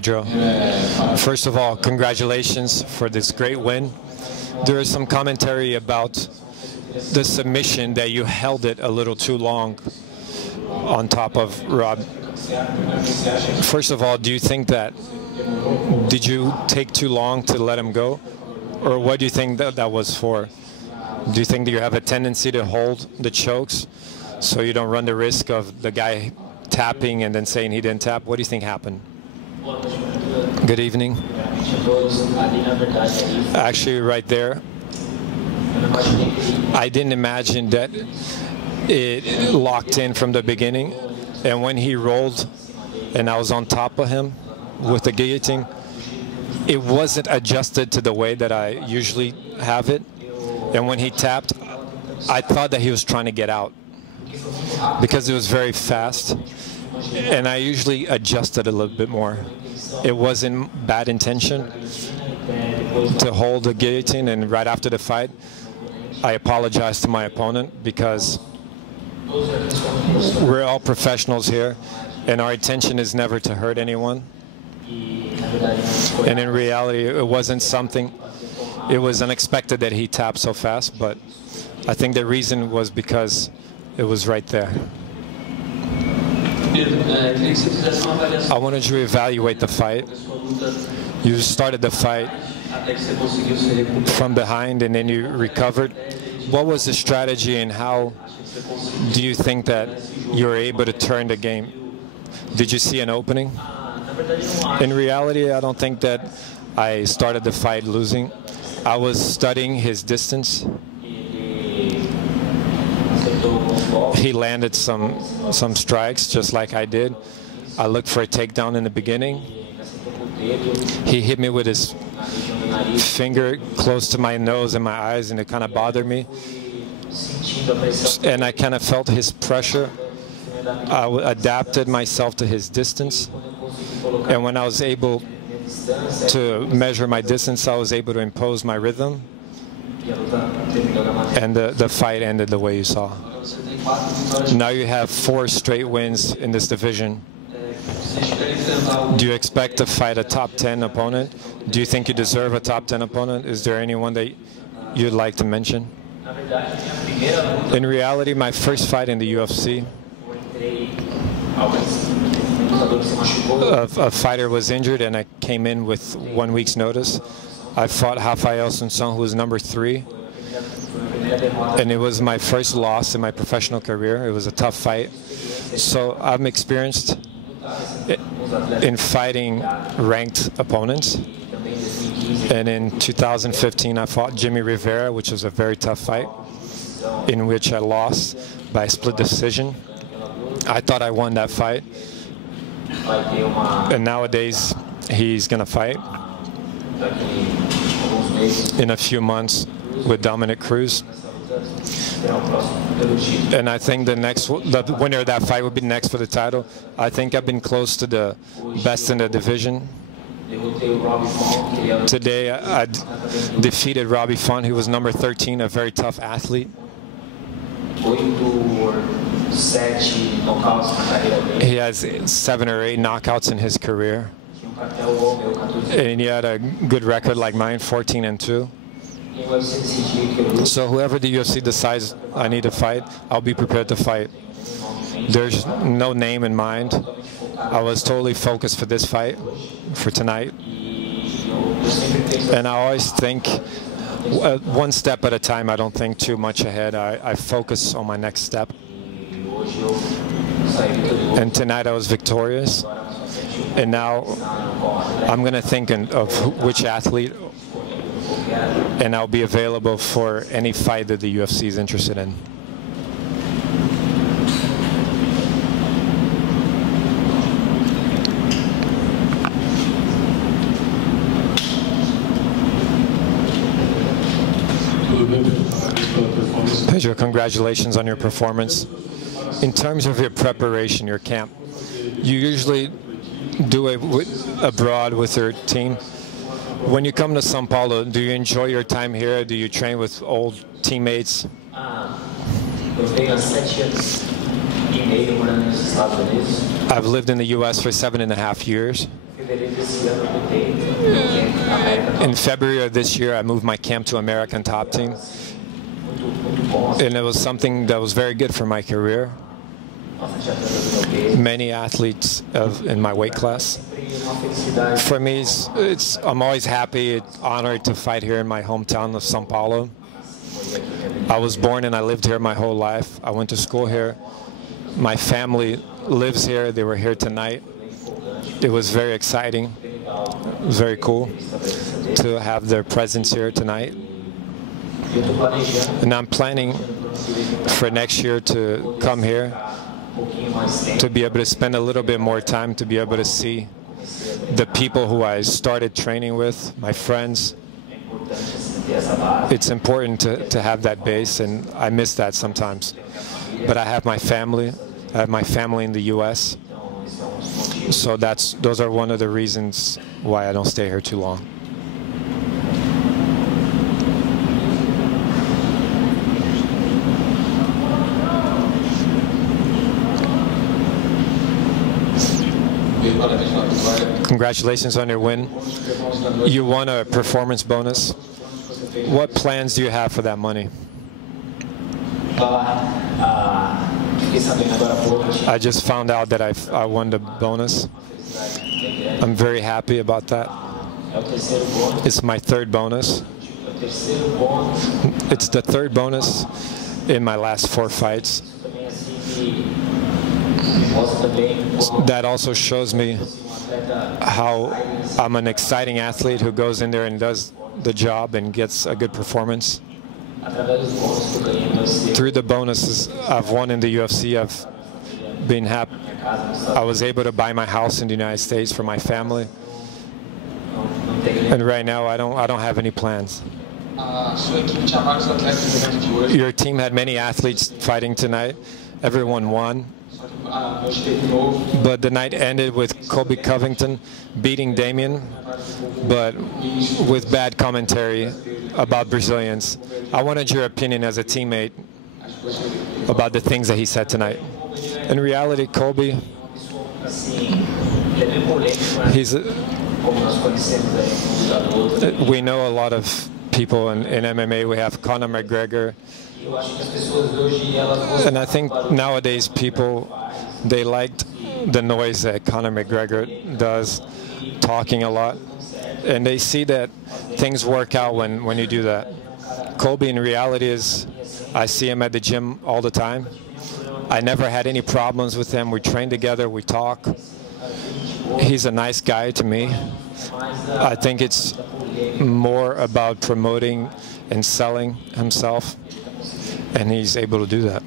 Pedro. First of all, congratulations for this great win. There is some commentary about the submission that you held it a little too long on top of Rob. First of all, do you think did you take too long to let him go? Or what do you think that was for? Do you think that you have a tendency to hold the chokes so you don't run the risk of the guy tapping and then saying he didn't tap? What do you think happened? Good evening. Actually, right there, I didn't imagine that it locked in from the beginning. And when he rolled and I was on top of him with the guillotine, it wasn't adjusted to the way that I usually have it. And when he tapped, I thought that he was trying to get out because it was very fast. And I usually adjust it a little bit more. It wasn't bad intention to hold the guillotine, and right after the fight, I apologized to my opponent because we're all professionals here, and our intention is never to hurt anyone. And in reality, it wasn't something, it was unexpected that he tapped so fast, but I think the reason was because it was right there. I wanted you to evaluate the fight. You started the fight from behind and then you recovered. What was the strategy and how do you think that you were able to turn the game? Did you see an opening? In reality, I don't think that I started the fight losing. I was studying his distance. He landed some strikes just like I did. I looked for a takedown in the beginning. He hit me with his finger close to my nose and my eyes, and it kind of bothered me. And I kind of felt his pressure. I adapted myself to his distance. And when I was able to measure my distance, I was able to impose my rhythm. And the fight ended the way you saw. Now you have 4 straight wins in this division. Do you expect to fight a top 10 opponent? Do you think you deserve a top 10 opponent? Is there anyone that you'd like to mention? In reality, my first fight in the UFC, a fighter was injured and I came in with 1 week's notice. I fought Rafael Assunção, who was number 3. And it was my first loss in my professional career. It was a tough fight. So I'm experienced in fighting ranked opponents. And in 2015, I fought Jimmy Rivera, which was a very tough fight, in which I lost by split decision. I thought I won that fight. And nowadays, he's going to fight in a few months with Dominic Cruz. And I think the winner of that fight would be next for the title. I think I've been close to the best in the division. Today I defeated Robbie Font, who was number 13, a very tough athlete. He has 7 or 8 knockouts in his career. And he had a good record like mine, 14-2. So whoever the UFC decides I need to fight, I'll be prepared to fight. There's no name in mind. I was totally focused for this fight, for tonight. And I always think one step at a time. I don't think too much ahead. I focus on my next step. And tonight I was victorious. And now I'm going to think of which athlete, and I'll be available for any fight that the UFC is interested in. Pedro, congratulations on your performance. In terms of your preparation, your camp, you usually do it abroad with your team. When you come to São Paulo, do you enjoy your time here? Do you train with old teammates? I've lived in the US for 7.5 years. In February of this year, I moved my camp to American Top Team. And it was something that was very good for my career. Many athletes in my weight class. For me, I'm always happy, honored to fight here in my hometown of São Paulo. I was born and I lived here my whole life. I went to school here. My family lives here. They were here tonight. It was very exciting. It was very cool to have their presence here tonight. And I'm planning for next year to come here, to be able to spend a little bit more time, to be able to see the people who I started training with, my friends. It's important to have that base, and I miss that sometimes. But I have my family. I have my family in the U.S. So those are one of the reasons why I don't stay here too long. Congratulations on your win. You won a performance bonus. What plans do you have for that money? I just found out that I won the bonus. I'm very happy about that. It's my third bonus. It's the third bonus in my last 4 fights. That also shows me how I'm an exciting athlete who goes in there and does the job and gets a good performance. Through the bonuses I've won in the UFC, I've been happy. I was able to buy my house in the United States for my family. And right now I don't have any plans. Your team had many athletes fighting tonight. Everyone won. But the night ended with Colby Covington beating Damian, but with bad commentary about Brazilians. I wanted your opinion as a teammate about the things that he said tonight. In reality, Colby, we know a lot of people in MMA. We have Conor McGregor. And I think nowadays people, they liked the noise that Conor McGregor does, talking a lot. And they see that things work out when you do that. Colby, in reality, I see him at the gym all the time. I never had any problems with him. We train together, we talk. He's a nice guy to me. I think it's more about promoting and selling himself, and he's able to do that.